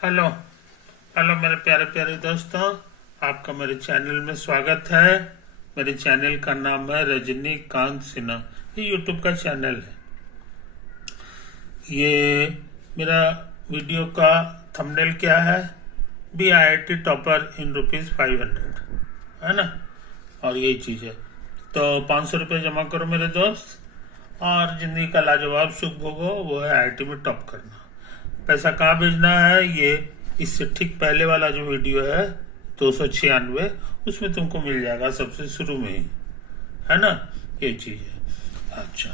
Hello hello मेरे प्यारे प्यारे दोस्तों, आपका मेरे चैनल में स्वागत है। मेरे चैनल का नाम है रजनीकांत सिन्हा। ये यूट्यूब का चैनल है। ये मेरा वीडियो का थंबनेल क्या है? BIT टॉपर इन ₹500, है ना। और यही चीज़ है। तो 500 रुपये जमा करो मेरे दोस्त, और जिंदगी का लाजवाब सुख भोगो। वो है IIT में टॉप करना। पैसा कहाँ भेजना है? ये इससे ठीक पहले वाला जो वीडियो है 296, उसमें तुमको मिल जाएगा सबसे शुरू में ही, है ना। ये चीज है। अच्छा,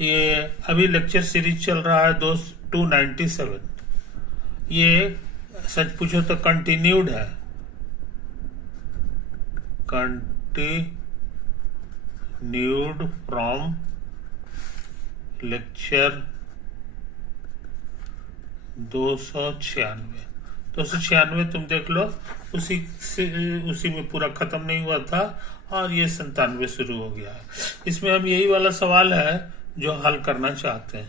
ये अभी लेक्चर सीरीज चल रहा है दोस्त 297। ये सच पूछो तो कंटिन्यूड है। कंटिन्यूड फ्रॉम लेक्चर 296 तुम देख लो। उसी से उसी में पूरा खत्म नहीं हुआ था, और ये 97 शुरू हो गया है। इसमें हम यही वाला सवाल है जो हल करना चाहते हैं,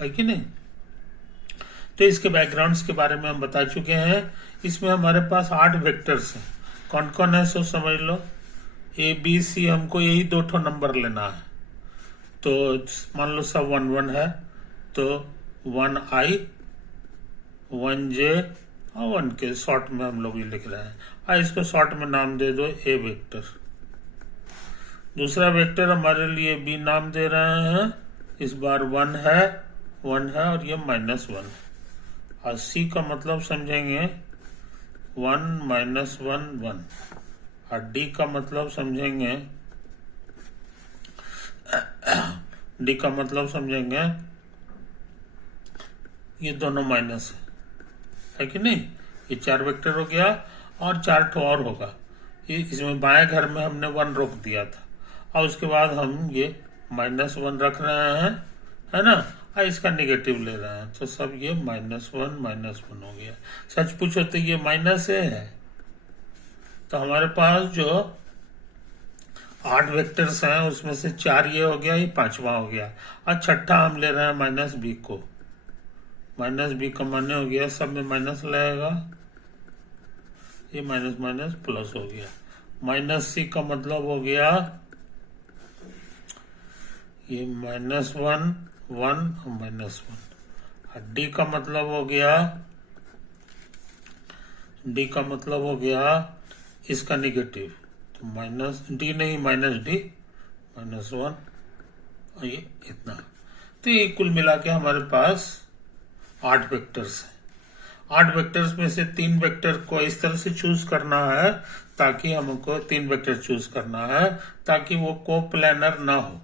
है कि नहीं। तो इसके बैकग्राउंड्स के बारे में हम बता चुके हैं। इसमें हमारे पास 8 वेक्टर्स हैं। कौन कौन है सो समझ लो। ABC हमको यही 2 नंबर लेना है। तो मान लो सब 1 1 है, तो 1I 1J और 1K शॉर्ट में हम लोग ये लिख रहे हैं। इसको शॉर्ट में नाम दे दो A वेक्टर। दूसरा वेक्टर हमारे लिए B नाम दे रहे हैं। इस बार 1 है और ये -1 है। और C का मतलब समझेंगे 1 -1 1। और D का मतलब समझेंगे ये दोनों माइनस है कि नहीं। ये 4 वेक्टर हो गया, और 4 ठो और होगा। इसमें बाएं घर में हमने 1 रोक दिया था, और उसके बाद हम ये -1 रख रहे हैं, है ना। और इसका निगेटिव ले रहे हैं, तो सब ये -1 हो गया। सच पूछो तो ये माइनस है। तो हमारे पास जो 8 वेक्टर्स हैं उसमें से 4 ये हो गया, ये 5वां हो गया। और छठा हम ले रहे हैं -B को। -B का मान्य हो गया, सब में माइनस लगेगा, ये माइनस माइनस प्लस हो गया। -C का मतलब हो गया ये -1 1 और -1। और D का मतलब हो गया इसका निगेटिव, तो -D नहीं -D -1, और ये इतना। तो ये कुल मिला के हमारे पास 8 वेक्टर्स हैं। 8 वेक्टर्स में से 3 वेक्टर को इस तरह से चूज करना है, ताकि हमको 3 वेक्टर चूज करना है ताकि वो कोप्लानर ना हो,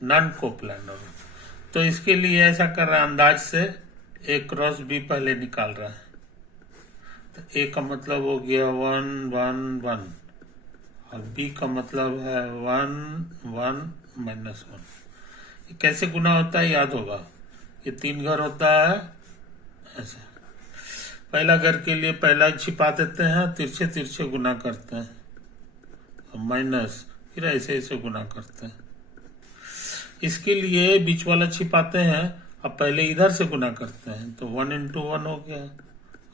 नॉन कोप्लानर हो। तो इसके लिए ऐसा कर रहा है, अंदाज से A क्रॉस B पहले निकाल रहा है। तो A का मतलब हो गया 1 1 1, और B का मतलब है 1 1 -1। ये कैसे गुना होता है याद होगा। ये 3 घर होता है ऐसे। पहला घर के लिए पहला छिपा देते हैं, तिरछे तिरछे गुना करते हैं, और माइनस, फिर ऐसे ऐसे गुना करते हैं। इसके लिए बीच वाला छिपाते हैं, अब पहले इधर से गुना करते हैं, तो 1 × 1 हो गया,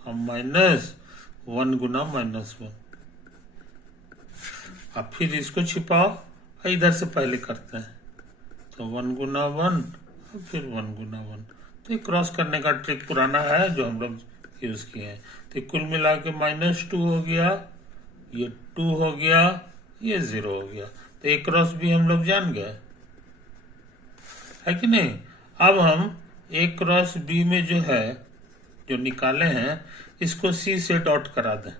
और -1 गुना -1। अब फिर इसको छिपाओ, और इधर से पहले करते हैं, तो 1 × 1 और फिर 1 × 1। तो ये क्रॉस करने का ट्रिक पुराना है जो हम लोग यूज किए हैं। तो कुल मिला के -2 हो गया, ये 2 हो गया, ये 0 हो गया। तो A क्रॉस B हम लोग जान गए, है कि नहीं। अब हम A क्रॉस B में जो है, जो निकाले हैं, इसको C से डॉट करा दें।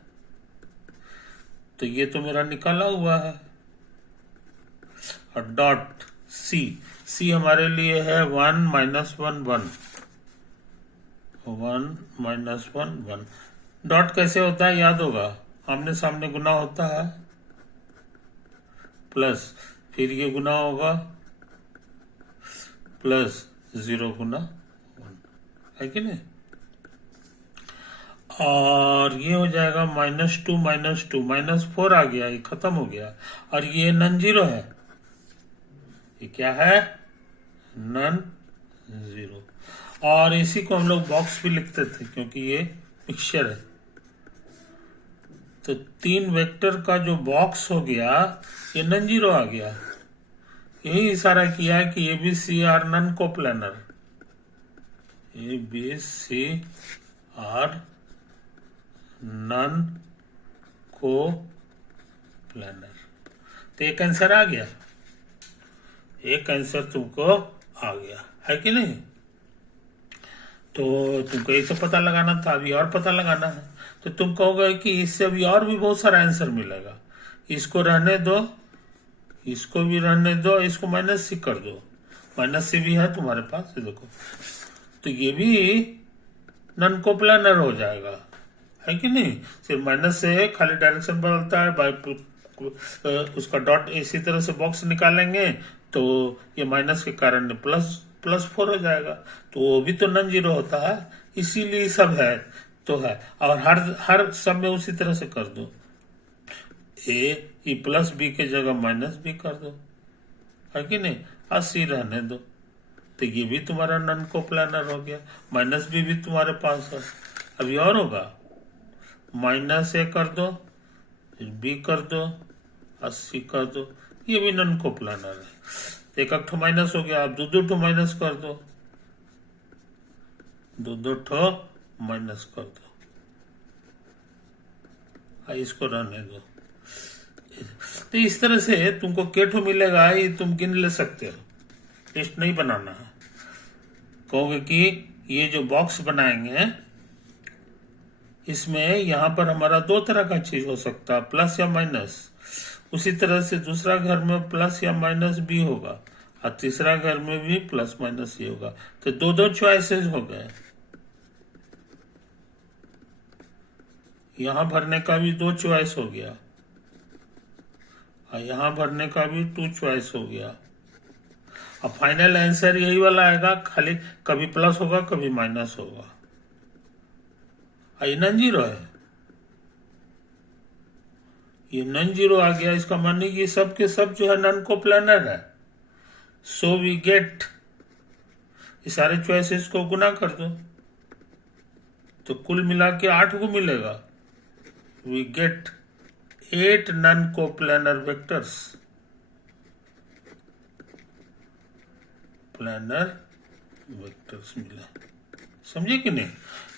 तो ये तो मेरा निकाला हुआ है, और डॉट C हमारे लिए है 1 -1 1 1 -1 1। डॉट कैसे होता है याद होगा, आमने सामने गुना होता है, प्लस फिर ये गुना होगा, प्लस 0 × 1, है कि नहीं। और ये हो जाएगा -2 -4 आ गया, ये खत्म हो गया। और ये नॉन जीरो है, ये क्या है? Non zero. और इसी को हम लोग बॉक्स भी लिखते थे क्योंकि ये मिक्सचर है। तो 3 वेक्टर का जो बॉक्स हो गया ये नॉन जीरो आ गया। यही इशारा किया है कि ABC are non coplanar. ABC are non coplanar. तो एक आंसर आ गया, एक आंसर तुमको आ गया है कि नहीं। तो तुमको ये तो पता लगाना था, अभी और पता लगाना है। तो तुम कहोगे कि इससे अभी और भी बहुत सारा आंसर मिलेगा। इसको रहने दो, इसको भी रहने दो, इसको -C कर दो। -C भी है तुम्हारे पास, ये देखो। तो ये भी नॉन कोप्लानर हो जाएगा, है कि नहीं। सिर्फ माइनस से खाली डायरेक्शन बदलता है, उसका डॉट इसी तरह से बॉक्स निकालेंगे तो ये माइनस के कारण +4 हो जाएगा। तो वो भी तो नॉन जीरो होता है, इसीलिए सब है तो है। और हर सब में उसी तरह से कर दो। +B के जगह -B कर दो, है कि नहीं। और C रहने दो। तो ये भी तुम्हारा नॉन कोप्लानर हो गया। -B भी तुम्हारे पास है। अभी और होगा, -A कर दो, फिर B कर दो और C कर दो। ये भी नॉन कोप्लानर है। एक ठो माइनस हो गया, अब दो ठो माइनस कर दो, दो ठो माइनस कर दो। इसको रहने दो। तो इस तरह से तुमको केठो मिलेगा, ये तुम गिन ले सकते हो, टेस्ट नहीं बनाना है। कहोगे कि ये जो बॉक्स बनाएंगे इसमें यहाँ पर हमारा 2 तरह का चीज हो सकता है, प्लस या माइनस। उसी तरह से दूसरा घर में प्लस या माइनस भी होगा और तीसरा घर में भी प्लस माइनस ही होगा। तो 2 चॉइसेस हो गए। यहां भरने का भी 2 चॉइस हो गया और यहां भरने का भी 2 चॉइस हो गया। अब फाइनल आंसर यही वाला आएगा, खाली कभी प्लस होगा कभी माइनस होगा। ये नॉन जीरो है, ये नॉन जीरो आ गया। इसका माने कि सब के सब जो है नॉन कोप्लानर है। सो वी गेट, ये सारे चॉइसेस को गुना कर दो तो कुल मिला के 8 को मिलेगा। We get 8 non coplanar vectors, planar vectors मिला। समझे कि नहीं।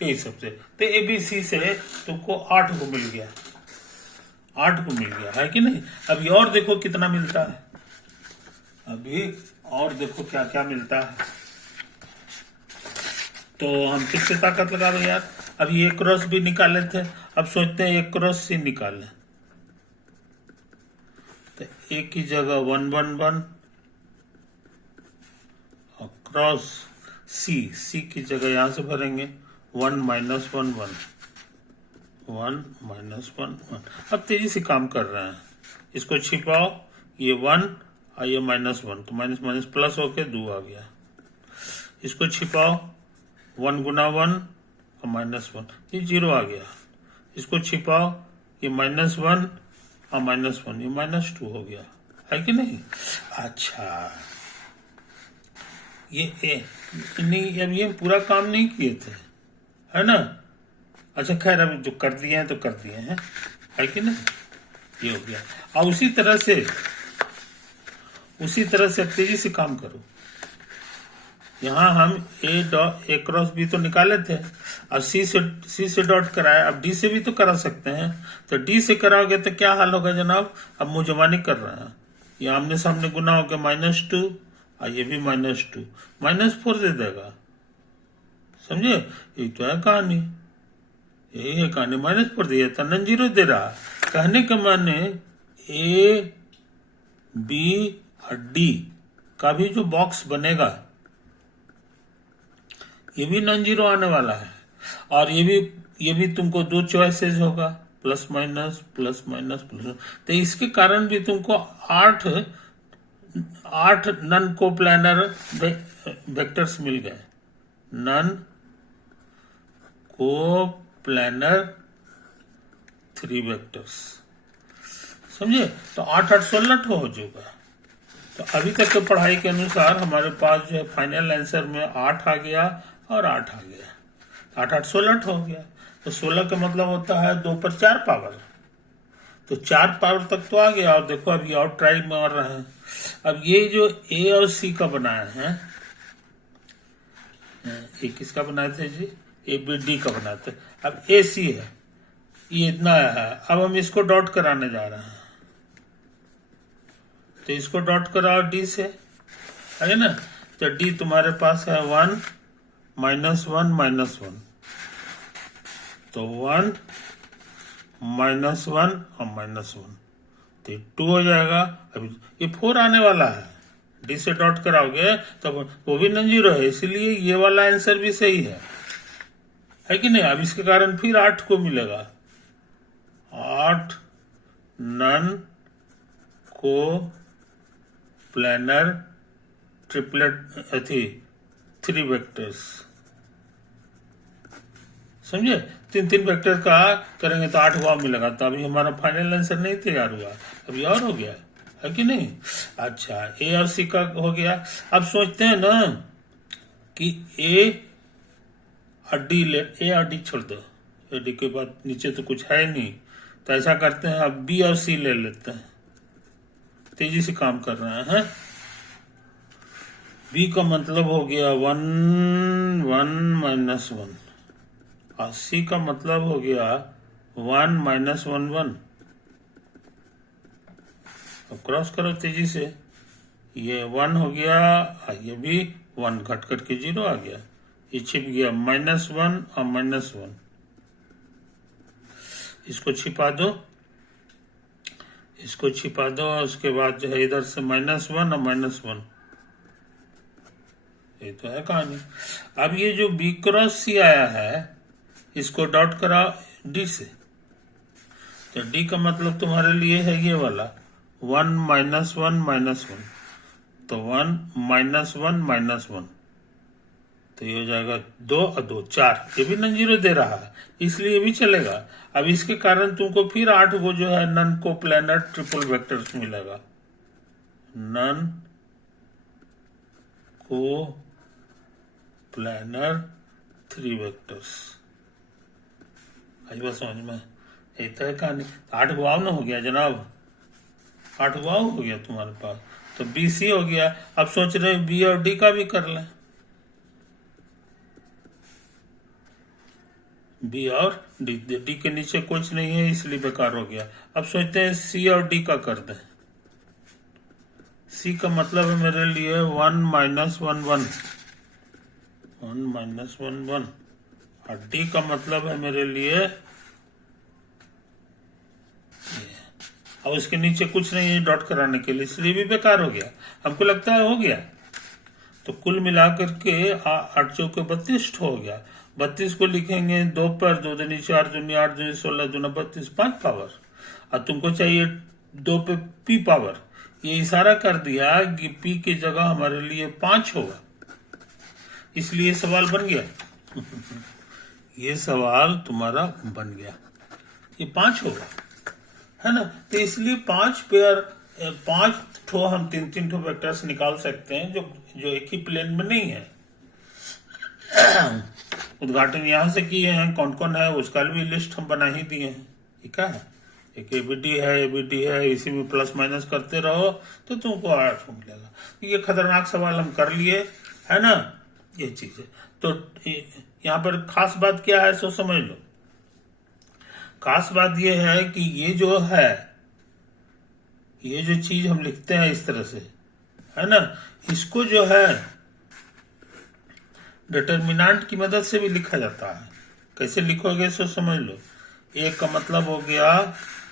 यही सबसे तो ABC से तुमको 8 को मिल गया, 8 को मिल गया, है कि नहीं। अभी और देखो कितना मिलता है, अभी और देखो क्या क्या मिलता है। तो हम किससे ताकत लगा रहे यार। अभी A क्रॉस B निकाले थे, अब सोचते हैं A क्रॉस C निकालें। तो A की जगह 1 1 1 और क्रॉस C की जगह यहां से भरेंगे 1 -1 1 1 -1 1। अब तेजी से काम कर रहे हैं, इसको छिपाओ, ये 1 और ये -1, तो माइनस माइनस प्लस होके 2 आ गया। इसको छिपाओ, 1 गुना 1 और -1, ये 0 आ गया। इसको छिपाओ, ये -1 और -1, ये -2 हो गया, है कि नहीं। अच्छा, ये नहीं, अब ये पूरा काम नहीं किए थे, है ना। अच्छा खैर, अभी जो कर दिए हैं तो कर दिए हैं, है कि नहीं। ये हो गया। और उसी तरह से तेजी से काम करो। यहां हम A क्रॉस B तो निकाले थे, अब C से डॉट कराए, अब D से भी तो करा सकते हैं। तो D से कराओगे तो क्या हाल होगा जनाब। अब मुजमानी कर रहे हैं, ये आमने सामने गुना हो गया -2 और ये भी -2, -4 दे देगा। समझे, ये तो है कहानी, यही है कहानी। -4 दिया था, नॉन जीरो दे रहा। कहने के माने A B और D का भी जो बॉक्स बनेगा ये भी नॉन जीरो आने वाला है। और ये भी तुमको 2 चॉइसेस होगा, plus minus plus minus plus. तो इसके कारण भी तुमको 8 नॉन कोप्लानर वेक्टर्स मिल गए, नॉन कोप्लानर 3 वेक्टर्स। समझे, तो 8 8 16 हो जाएगा। तो अभी तक के पढ़ाई के अनुसार हमारे पास जो है फाइनल आंसर में 8 आ गया और 8 आ गया। 8 8 16 हो गया। तो 16 का मतलब होता है 2 पर 4 पावर। तो 4 पावर तक तो आ गया। और देखो अब ये और ट्राई मार रहे हैं। अब ये जो ए और सी का बनाया है, ये किसका बनाए थे जी? ए बी डी का बनाए थे। अब ए सी है, ये इतना है। अब हम इसको डॉट कराने जा रहे हैं। तो इसको डॉट कराओ डी से, है ना? तो डी तुम्हारे पास है 1 -1 -1। तो 1 -1 और -1, तो 2 हो जाएगा। अभी ये 4 आने वाला है। डी से डॉट कराओगे तो वो भी नॉन जीरो है, इसलिए ये वाला आंसर भी सही है कि नहीं? अब इसके कारण फिर 8 को मिलेगा। 8 नन को प्लानर ट्रिपलेट अथी 3 वेक्टर्स। समझे? 3 वेक्टर का करेंगे तो 8 वाव मिलेगा। तो अभी हमारा फाइनल आंसर नहीं तैयार हुआ, अभी और हो गया, है कि नहीं? अच्छा, ए और सी का हो गया। अब सोचते हैं ना कि ए और डी ले, ए और डी छोड़ दो, ए डी के बाद नीचे तो कुछ है नहीं। तो ऐसा करते हैं, अब बी और सी ले लेते हैं। तेजी से काम कर रहे हैं। बी का मतलब हो गया 1 1 -1 और सी का मतलब हो गया 1 -1 1। अब क्रॉस करो तेजी से, ये 1 हो गया, ये भी 1 घट करके 0 आ गया। ये छिप गया -1 और -1। इसको छिपा दो, इसको छिपा दो। उसके बाद जो है इधर से -1 और -1, ये तो है कहानी। अब ये जो बी क्रॉस सी आया है, इसको डॉट करा डी से। तो डी का मतलब तुम्हारे लिए है ये वाला 1 -1 -1। तो 1 -1 -1, तो ये हो जाएगा 2 और 2 4। ये भी नन जीरो दे रहा है, इसलिए ये भी चलेगा। अब इसके कारण तुमको फिर 8 को जो है नन को प्लानर ट्रिपल वेक्टर्स मिलेगा। नन को प्लानर 3 वेक्टर्स। आई बात समझ में? एक तरह का 8 वाव ना हो गया जनाब, 8 वाव हो गया तुम्हारे पास। तो बी सी हो गया। अब सोच रहे बी और डी का भी कर लें। बी और डी, डी के नीचे कुछ नहीं है इसलिए बेकार हो गया। अब सोचते हैं सी और डी का कर दें। सी का मतलब है मेरे लिए 1 -1 1 1 -1 1 और डी का मतलब है मेरे लिए, अब इसके नीचे कुछ नहीं है डॉट कराने के लिए, इसलिए भी बेकार हो गया। हमको लगता है हो गया। तो कुल मिलाकर के 8 चौके 32 हो गया। 32 को लिखेंगे 2 पर 2 दूनी 4 दूनी 8 दूनी 16 दूना 32, 5 पावर। और तुमको चाहिए 2 पे पी पावर। ये इशारा कर दिया कि पी की जगह हमारे लिए 5 होगा, इसलिए सवाल बन गया। ये सवाल तुम्हारा बन गया, ये 5 होगा, है ना? तो इसलिए 5 पेयर 5 ठो हम 3 ठो वेक्टर्स निकाल सकते हैं जो एक ही प्लेन में नहीं है। उद्घाटन यहां से किए हैं, कौन कौन है उसका भी लिस्ट हम बना ही दिए हैं। ठीक है, एक एबीडी है, इसी में प्लस माइनस करते रहो तो तुमको 8 मिलेगा। ये खतरनाक सवाल हम कर लिए, है ना? ये चीज है। तो यहाँ पर खास बात क्या है सो समझ लो। खास बात ये है कि ये जो है, ये जो चीज हम लिखते हैं इस तरह से, है ना, इसको जो है डिटर्मिनेंट की मदद से भी लिखा जाता है। कैसे लिखोगे सो समझ लो। ए का मतलब हो गया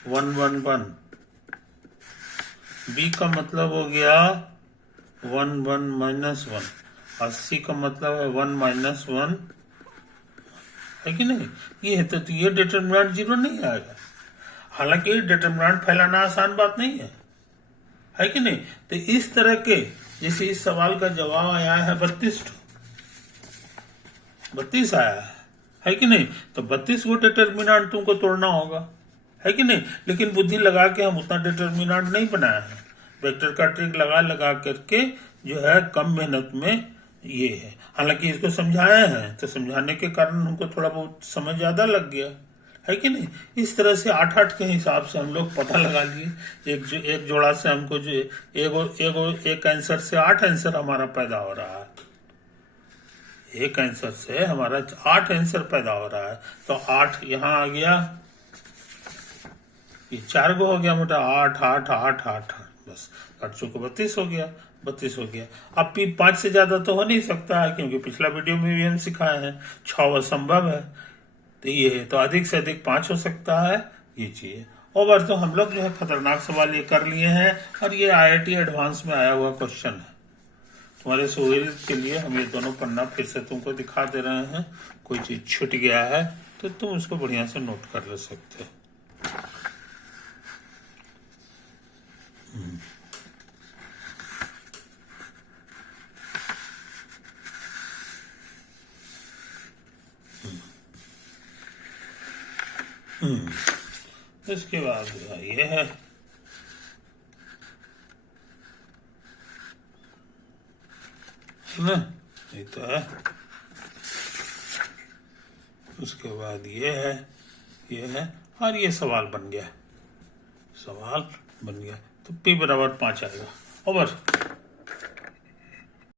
1 1 1, बी का मतलब हो गया 1 1 -1 और सी का मतलब है 1 -1, है कि नहीं? ये है तो ये डिटर्मिनेंट 0 नहीं आएगा। हालांकि डिटर्मिनेंट फैलाना आसान बात नहीं है कि नहीं? तो इस तरह के, जैसे इस सवाल का जवाब आया है 32 आया है कि नहीं? तो 32 को डिटर्मिनेंट तुमको तोड़ना होगा, है कि नहीं? लेकिन बुद्धि लगा के हम उतना डिटर्मिनेंट नहीं बनाया है। वेक्टर का ट्रिक लगा करके जो है कम मेहनत में ये है। हालांकि इसको समझाए हैं तो समझाने के कारण हमको थोड़ा बहुत समझ ज्यादा लग गया, है कि नहीं। इस तरह से 8-8 के हिसाब से हम लोग पता लगा लिए। एक जोड़ा से हमको जो एक आंसर से 8 आंसर हमारा पैदा हो रहा है। एक आंसर से हमारा 8 आंसर पैदा हो रहा है। तो 8 यहाँ आ गया, ये 4 गो हो गया मोटा, 8 8 8 8 बस 8 चौको 32 हो गया, 32 हो गया। अब 5 से ज्यादा तो हो नहीं सकता है, क्योंकि पिछला वीडियो में भी हम सिखाए हैं 6 असंभव है। तो ये है, तो अधिक से अधिक 5 हो सकता है, ये चाहिए। और तो हम लोग जो है खतरनाक सवाल ये कर लिए हैं, और ये IIT एडवांस में आया हुआ क्वेश्चन है। तुम्हारे सहूलियत के लिए हम ये दोनों पन्ना फिर से तुमको दिखा दे रहे हैं। कोई चीज छूट गया है तो तुम उसको बढ़िया से नोट कर ले सकते हो। इसके बाद ये है, ना, ये तो है। उसके बाद ये है, और ये सवाल बन गया, सवाल बन गया। तो P बराबर 5 आएगा। ओवर।